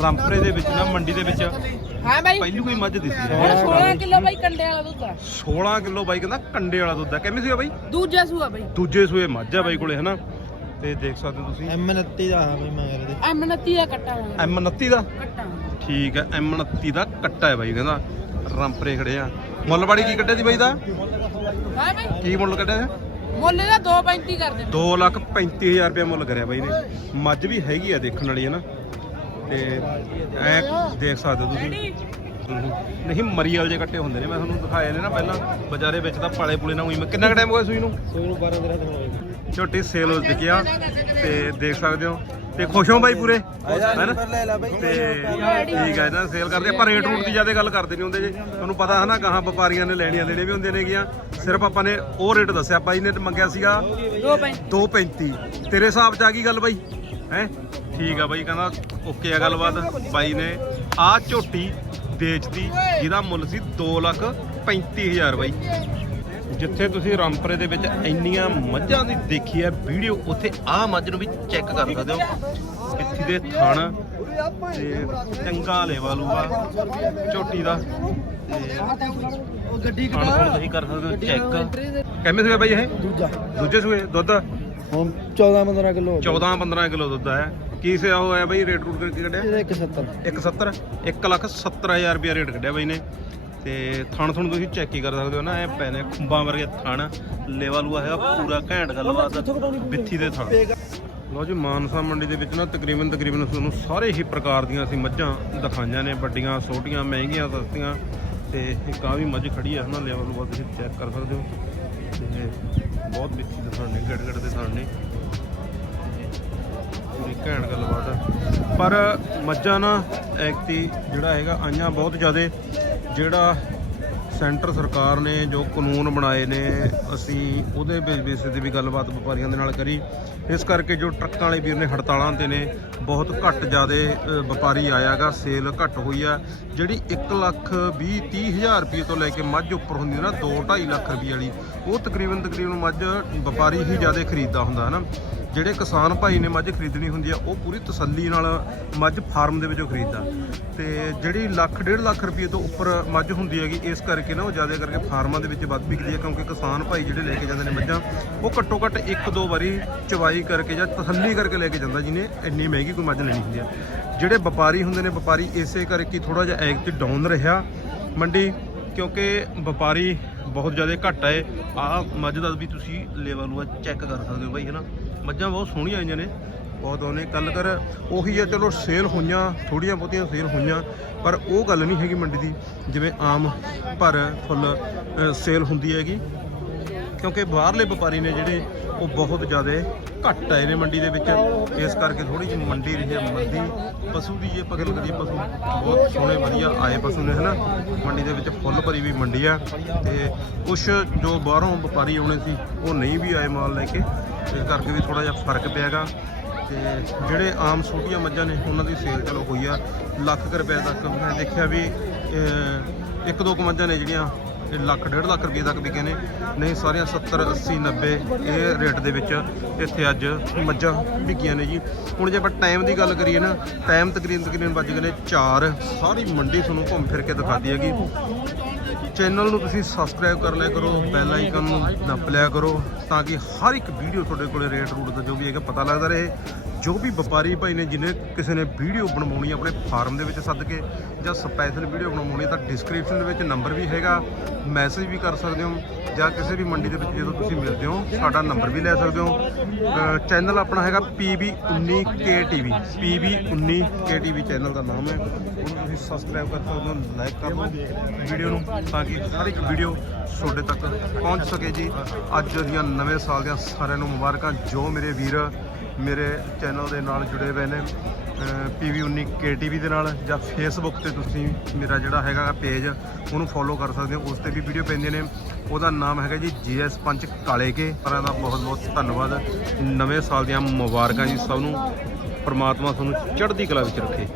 ਰਾਮਪਰੇ ਦੇ ਵਿੱਚ ਨਾ ਮੰਡੀ ਦੇ ਵਿੱਚ ਹਾਂ ਬਾਈ। ਪਹਿਲੀ ਕੋਈ ਮੱਝ ਦਿੱਤੀ ਹੁਣ 16 ਕਿਲੋ ਬਾਈ ਕੰਡੇ ਵਾਲਾ ਦੁੱਧ ਆ। 16 ਕਿਲੋ ਬਾਈ ਕਹਿੰਦਾ ਕੰਡੇ ਵਾਲਾ ਦੁੱਧ ਹੈ ਕਿਵੇਂ ਸੀ ਬਾਈ? ਦੂਜਾ ਸੂਆ ਬਾਈ। ਦੂਜੇ ਸੂਏ ਮੱਝ ਆ ਬਾਈ ਕੋਲੇ ਹਨਾ? ਤੇ ਦੇਖ ਸਕਦੇ ਹੋ ਤੁਸੀਂ। M29 ਦਾ ਹਾਂ ਬਈ ਮਗਰ ਦੇ ਐਮ 29 ਦਾ ਕੱਟਾ ਵਾਂਗਾ M29 ਦਾ? ਕੱਟਾ ਠੀਕ ਹੈ M29 ਦਾ ਕੱਟਾ ਹੈ ਬਾਈ ਕਹਿੰਦਾ। ਰਾਮਪਰੇ ਖੜੇ ਆ। ਮੁੱਲਵਾੜੀ ਕੀ ਕੱਢਿਆ ਸੀ ਬਾਈ ਦਾ? ਹਾਂ ਬਾਈ। ਕੀ ਮੁੱਲ ਕੱਢਿਆ ਹੈ ਮੁੱਲ ਦਾ 2.35 ਕਰ ਦੇ 2 ਲੱਖ 35000 ਰੁਪਏ ਮੁੱਲ ਕਰਿਆ ਬਾਈ ਨੇ। ਮੱਝ ਵੀ ਹੈਗੀ ਆ ਦੇਖਣ ਵਾਲੀ ਹੈ ਨਾ ਤੇ ਐ ਦੇਖ ਸਕਦੇ ਹੋ ਤੁਸੀਂ। ਨਹੀਂ ਮਰੀ ਵਾਲੇ ਜੇ ਕੱਟੇ ਹੁੰਦੇ ਨੇ ਮੈਂ ਤੁਹਾਨੂੰ ਦਿਖਾਏ ਨੇ ਨਾ ਪਹਿਲਾਂ ਬਾਜ਼ਾਰੇ ਵਿੱਚ ਤਾਂ ਪਾਲੇ ਪੁਲੇ ਨਾ ਹੋਈ ਮੈਂ ਕਿੰਨਾ ਟਾਈਮ ਹੋ ਗਿਆ ਸੂਈ ਨੂੰ? ਕੋਈ ਨੂੰ 12 13 ਦਿਨ ਹੋ ਗਏ ਝੋਟੀ ਸੇਲ ਹੋ ਚੁੱਕੀ ਆ ਤੇ ਦੇਖ ਸਕਦੇ ਹੋ। ਤੇ ਖੁਸ਼ ਹੋ ਬਾਈ ਪੂਰੇ? ਹੈਨਾ? ਲੈ ਬਈ ਤੇ ਠੀਕ ਹੈ ਨਾ ਸੇਲ ਕਰਦੇ ਆਪਾਂ ਰੇਟ ਰੂਟ ਦੀ ਜ਼ਿਆਦਾ ਗੱਲ ਕਰਦੇ ਨਹੀਂ ਹੁੰਦੇ ਜੀ। ਤੁਹਾਨੂੰ ਪਤਾ ਹੈ ਨਾ ਗਾਹਾਂ ਵਪਾਰੀਆਂ ਨੇ ਲੈਣੀਆਂ ਦੇਣੇ ਵੀ ਹੁੰਦੇ ਨੇਗੀਆਂ। ਸਿਰਫ ਆਪਾਂ ਨੇ ਉਹ ਰੇਟ ਦੱਸਿਆ ਬਾਈ ਨੇ ਮੰਗਿਆ ਸੀਗਾ 2.35 235 ਤੇਰੇ ਹਿਸਾਬ ਚ ਆ ਗਈ ਗੱਲ ਬਾਈ? ਹੈ? ਠੀਕ ਆ ਬਾਈ ਕਹਿੰਦਾ ਓਕੇ ਆ ਗੱਲਬਾਤ ਬਾਈ ਨੇ। ਆ ਝੋਟੀ ਵੇਚਦੀ ਜਿਹਦਾ ਮੁੱਲ ਸੀ 2 ਲੱਖ 35000 ਬਾਈ। ਜਿੱਥੇ ਤੁਸੀਂ ਰਾਮਪਰੇ ਦੇ ਵਿੱਚ ਇੰਨੀਆਂ ਮੱਝਾਂ ਦੀ ਦੇਖੀ ਹੈ ਵੀਡੀਓ ਉੱਥੇ ਆ ਮੱਝ ਨੂੰ ਵੀ ਚੈੱਕ ਕਰ ਸਕਦੇ ਹੋ। ਪਿੱਠੀ ਦੇ ਥਣ ਤੇ ਚੰਗਾ ਲੇਵਾ ਲੂਗਾ ਝੋਟੀ ਦਾ। ਤੇ ਉਹ ਗੱਡੀ ਥਣ ਤੁਸੀਂ ਕਰ ਸਕਦੇ ਹੋ ਚੈੱਕ। ਕਿੰਨੇ ਸੂਏ ਬਾਈ ਇਹ? ਦੂਜਾ। ਦੂਜੇ ਸੂਏ ਦੁੱਧ? ਹੁਣ 14 15 ਕਿਲੋ 14 15 ਕਿਲੋ ਦੁੱਧ ਹੈ। ਕੀ ਸੇ ਹੋਇਆ ਬਾਈ? ਰੇਟ ਰੂਟ ਕਰਕੇ ਕੱਢਿਆ? ਇਹਦਾ 170 170 1 ਲੱਖ 70000 ਰੁਪਿਆ ਰੇਟ ਕੱਢਿਆ ਬਾਈ ਨੇ। ਤੇ ਥਣ ਥਣ ਤੁਸੀਂ ਚੈੱਕ ਹੀ ਕਰ ਸਕਦੇ ਹੋ ਨਾ ਇਹ ਪੈਨੇ ਖੁੰਬਾਂ ਵਰਗੇ ਥਣ। ਲੇਵਾ ਲੂਆ ਹੈਗਾ ਪੂਰਾ ਘੈਂਟ ਗੱਲਬਾਤ। ਬਿੱਥੀ ਦੇ ਥਣ। ਲੋ ਜੀ ਮਾਨਸਾ ਮੰਡੀ ਦੇ ਵਿੱਚ ਨਾ ਤਕਰੀਬਨ ਤਕਰੀਬਨ ਤੁਹਾਨੂੰ ਸਾਰੇ ਹੀ ਪ੍ਰਕਾਰ ਦੀਆਂ ਅਸੀਂ ਮੱਝਾਂ ਦਿਖਾਈਆਂ ਨੇ। ਵੱਡੀਆਂ ਛੋਟੀਆਂ ਮਹਿੰਗੀਆਂ ਸਸਤੀਆਂ। ਤੇ ਇੱਕ ਆ ਵੀ ਮੱਝ ਖੜੀ ਹੈ ਹਨਾ ਲੈਵਲ ਲੂਆ ਤੁਸੀਂ ਚੈੱਕ ਕਰ ਸਕਦੇ ਹੋ। ਤੇ ਬਹੁਤ ਬਿੱਥੀ ਦੇ ਨੇ ਗੜ ਗੜ ਦੇ ਥਣ ਨੇ ਪੂਰੀ ਘੈਂਟ ਗੱਲਬਾਤ ਆ। ਪਰ ਮੱਝਾਂ ਨਾ, ਐਕਤੀ ਜਿਹੜਾ ਹੈਗਾ, ਆਈਆਂ ਬਹੁਤ ਜ਼ਿਆਦੇ। ਜਿਹੜਾ ਸੈਂਟਰ ਸਰਕਾਰ ਨੇ ਜੋ ਕਾਨੂੰਨ ਬਣਾਏ ਨੇ ਅਸੀਂ ਉਹਦੇ ਬੇਸਿਸ ਤੇ ਵੀ ਗੱਲਬਾਤ ਵਪਾਰੀਆਂ ਦੇ ਨਾਲ ਕਰੀ। ਇਸ ਕਰਕੇ ਜੋ ਟਰੱਕਾਂ ਵਾਲੇ ਵੀਰ ਨੇ ਹੜਤਾਲਾਂ ਤੇ ਨੇ ਬਹੁਤ ਘੱਟ ਜ਼ਿਆਦੇ ਅ, ਵਪਾਰੀ ਆਇਆਗਾ ਸੇਲ ਘੱਟ ਹੋਈ ਆ। ਜਿਹੜੀ 1 ਲੱਖ 20 30 ਹਜ਼ਾਰ ਰੁਪਏ ਤੋਂ ਲੈ ਕੇ ਮੱਝ ਉੱਪਰ ਹੁੰਦੀ ਨਾ 2 2.5 ਲੱਖ ਰੁਪਏ ਵਾਲੀ ਉਹ ਤਕਰੀਬਨ ਤਕਰੀਬਨ ਮੱਝ ਵਪਾਰੀ ਹੀ ਜ਼ਿਆਦਾ ਖਰੀਦਦਾ ਹੁੰਦਾ ਹੈ ਨਾ ਜਿਹੜੇ ਕਿਸਾਨ ਭਾਈ ਨੇ ਮੱਝ ਖਰੀਦਣੀ ਹੁੰਦੀ ਆ ਉਹ ਪੂਰੀ ਤਸੱਲੀ ਨਾਲ ਮੱਝ ਫਾਰਮ ਦੇ ਵਿੱਚੋਂ ਖਰੀਦਦਾ। ਤੇ ਜਿਹੜੀ ਲੱਖ ਡੇਢ ਲੱਖ ਰੁਪਏ ਤੋਂ ਉੱਪਰ ਮੱਝ ਹੁੰਦੀ ਹੈਗੀ ਇਸ ਕਰਕੇ ਨਾ ਉਹ ਜ਼ਿਆਦਾ ਕਰਕੇ ਫਾਰਮਾਂ ਦੇ ਵਿੱਚ ਵੱਧ ਵਿਕਦੀ ਹੈ, ਕਿਉਂਕਿ ਕਿਸਾਨ ਭਾਈ ਜਿਹੜੇ ਲੈ ਕੇ ਜਾਂਦੇ ਨੇ ਮੱਝਾਂ, ਉਹ ਘੱਟੋ ਘੱਟ ਇੱਕ ਦੋ ਵਾਰੀ ਚਵਾਈ ਕਰਕੇ ਜਾਂ ਤਸੱਲੀ ਕਰਕੇ ਲੈ ਕੇ ਜਾਂਦਾ, ਜਿਹਨੇ ਇੰਨੀ ਮਹਿੰਗੀ ਕੋਈ ਮੱਝ ਲੈਣੀ ਹੁੰਦੀ ਹੈ। ਜਿਹੜੇ ਵਪਾਰੀ ਹੁੰਦੇ ਨੇ, ਵਪਾਰੀ ਇਸੇ ਕਰਕੇ ਥੋੜਾ ਜਿਹਾ ਐਗ ਤੇ ਡਾਊਨ ਰਿਹਾ। ਮੰਡੀ, ਕਿਉਂਕਿ ਵਪਾਰੀ ਬਹੁਤ ਜ਼ਿਆਦਾ ਘੱਟ ਆਏ। ਆਹ ਮੱਝ ਦਾ ਵੀ ਤੁਸੀਂ ਲੈਵਲ ਨੂੰ ਚੈੱਕ ਕਰ ਸਕਦੇ ਹੋ ਬਈ, ਹੈ ਨਾ? ਮੱਝਾਂ ਬਹੁਤ ਸੋਹਣੀਆਂ ਆਈਆਂ ਨੇ। ਬਹੁਤ ਉਹਨੇ ਕੱਲ ਕਰ, ਉਹੀ ਹੈ ਚਲੋ ਸੇਲ ਹੋਈਆਂ ਥੋੜੀਆਂ ਬਹੁਤੀਆਂ ਸੇਲ ਹੋਈਆਂ, ਪਰ ਉਹ ਗੱਲ ਨਹੀਂ ਹੈਗੀ ਮੰਡੀ ਦੀ, ਜਿਵੇਂ ਆਮ ਭਰ ਫੁੱਲ ਸੇਲ ਹੁੰਦੀ ਹੈਗੀ। ਕਿਉਂਕਿ ਬਾਹਰਲੇ ਵਪਾਰੀ ਨੇ ਜਿਹੜੇ, ਉਹ ਬਹੁਤ ਜ਼ਿਆਦਾ ਘੱਟ ਆਏ ਨੇ ਮੰਡੀ ਦੇ ਵਿੱਚ। ਇਸ ਕਰਕੇ ਥੋੜੀ ਜਿਹੀ ਮੰਡੀ ਰਹੀ ਹੈ ਮੰਦੀ ਪਸ਼ੂ ਦੀ ਜੇ ਆਪਾਂ ਗੱਲ ਕਰੀਏ, ਪਸ਼ੂ ਬਹੁਤ ਸੋਹਣੇ, ਵਧੀਆ ਆਏ ਪਸ਼ੂ ਨੇ, ਹਨਾ? ਮੰਡੀ ਦੇ ਵਿੱਚ ਫੁੱਲ ਭਰੀ ਵੀ ਮੰਡੀ ਆ, ਤੇ ਕੁਛ ਜੋ ਬਾਹਰੋਂ ਵਪਾਰੀ ਆਉਣੇ ਸੀ, ਉਹ ਨਹੀਂ ਵੀ ਆਏ ਮਾਲ ਲੈ ਕੇ, ਇਸ ਕਰਕੇ ਵੀ ਥੋੜਾ ਜਿਹਾ ਫ਼ਰਕ ਪਿਆਗਾ ਤੇ ਜਿਹੜੇ ਆਮ ਛੋਟੀਆਂ ਮੱਝਾਂ ਨੇ, ਉਹਨਾਂ ਦੀ ਸੇਲ ਚਲੋ ਹੋਈ ਆ, ਲੱਖ ਕੁ ਰੁਪਏ ਤੱਕ। ਮੈਂ ਦੇਖਿਆ ਵੀ ਇੱਕ ਦੋ ਕੁ ਮੱਝਾਂ ਨੇ ਜਿਹੜੀਆਂ, ਇਹ ਲੱਖ, ਡੇਢ ਲੱਖ ਰੁਪਏ ਤੱਕ ਵਿਕੇ ਨੇ। ਨਹੀਂ, ਸਾਰੀਆਂ 70 80 90 ਇਹ ਰੇਟ ਦੇ ਵਿੱਚ ਇੱਥੇ ਅੱਜ ਮੱਝਾਂ ਵਿਕੀਆਂ ਨੇ ਜੀ। ਹੁਣ ਜੇ ਆਪਾਂ ਟਾਈਮ ਦੀ ਗੱਲ ਕਰੀਏ ਨਾ ਟਾਈਮ ਤਕਰੀਬਨ ਤਕਰੀਬਨ ਵੱਜ ਗਏ ਨੇ 4 ਸਾਰੀ ਮੰਡੀ ਤੁਹਾਨੂੰ ਘੁੰਮ ਫਿਰ ਕੇ ਦਿਖਾਦੀ ਹੈਗੀ। ਚੈਨਲ ਨੂੰ ਤੁਸੀਂ ਸਬਸਕ੍ਰਾਈਬ ਕਰ ਲਿਆ ਕਰੋ ਬੈਲ ਆਈਕਨ ਨੂੰ ਨੱਪ ਲਿਆ ਕਰੋ ਤਾਂ ਕਿ ਹਰ ਇੱਕ ਵੀਡੀਓ ਤੁਹਾਡੇ ਕੋਲੇ ਰੇਟ ਰੂਟ ਦਾ ਜੋ ਵੀ ਹੈਗਾ ਪਤਾ ਲੱਗਦਾ ਰਹੇ। ਜੋ ਵੀ ਵਪਾਰੀ ਭਾਈ ਨੇ ਜਿਹਨੇ ਕਿਸੇ ਨੇ ਵੀਡੀਓ ਬਣਵਾਉਣੀ ਆਪਣੇ ਫਾਰਮ ਦੇ ਵਿੱਚ ਸੱਦ ਕੇ ਜਾਂ ਸਪੈਸ਼ਲ ਵੀਡੀਓ ਬਣਵਾਉਣੀ ਤਾਂ ਡਿਸਕ੍ਰਿਪਸ਼ਨ ਦੇ ਵਿੱਚ ਨੰਬਰ ਵੀ ਹੈਗਾ ਮੈਸੇਜ ਵੀ ਕਰ ਸਕਦੇ ਹੋ ਜਾਂ ਕਿਸੇ ਵੀ ਮੰਡੀ ਦੇ ਵਿੱਚ ਜਦੋਂ ਤੁਸੀਂ ਮਿਲਦੇ ਹੋ, ਸਾਡਾ ਨੰਬਰ ਵੀ ਲੈ ਸਕਦੇ ਹੋ। ਚੈਨਲ ਆਪਣਾ ਹੈਗਾ PB19KTV PB19KTV ਚੈਨਲ ਦਾ ਨਾਮ ਹੈ। ਉਹਨੂੰ ਤੁਸੀਂ ਸਬਸਕ੍ਰਾਈਬ ਕਰ ਸਕਦੇ ਹੋ ਲਾਈਕ ਕਰ ਲਓ ਵੀਡੀਓ ਨੂੰ, ਤਾਂ ਕਿ ਹਰ ਇੱਕ ਵੀਡੀਓ ਤੁਹਾਡੇ ਤੱਕ ਪਹੁੰਚ ਸਕੇ ਜੀ। ਅੱਜ ਦੀਆਂ ਨਵੇਂ ਸਾਲ ਦੀਆਂ ਸਾਰਿਆਂ ਨੂੰ ਮੁਬਾਰਕਾਂ, ਜੋ ਮੇਰੇ ਵੀਰ ਮੇਰੇ ਚੈਨਲ ਦੇ ਨਾਲ ਜੁੜੇ ਹੋਏ ਨੇ PV19 KTV ਦੇ ਨਾਲ ਜਾਂ ਫੇਸਬੁੱਕ ਤੇ ਤੁਸੀਂ ਮੇਰਾ ਜਿਹੜਾ ਹੈਗਾ ਪੇਜ ਉਹਨੂੰ ਫੋਲੋ ਕਰ ਸਕਦੇ ਹੋ। ਉਸ ਤੇ ਵੀ ਵੀਡੀਓ ਪੈਂਦੀਆਂ ਨੇ। ਉਹਦਾ ਨਾਮ ਹੈਗਾ ਜੀ ਜੀਐਸ ਪੰਚ ਕਾਲੇ ਕੇ ਸਾਰਿਆਂ ਦਾ ਬਹੁਤ ਬਹੁਤ ਧੰਨਵਾਦ। ਨਵੇਂ ਸਾਲ ਦੀਆਂ ਮੁਬਾਰਕਾਂ ਜੀ ਸਭ ਨੂੰ। ਪਰਮਾਤਮਾ ਤੁਹਾਨੂੰ ਚੜ੍ਹਦੀ ਕਲਾ ਵਿੱਚ ਰੱਖੇ।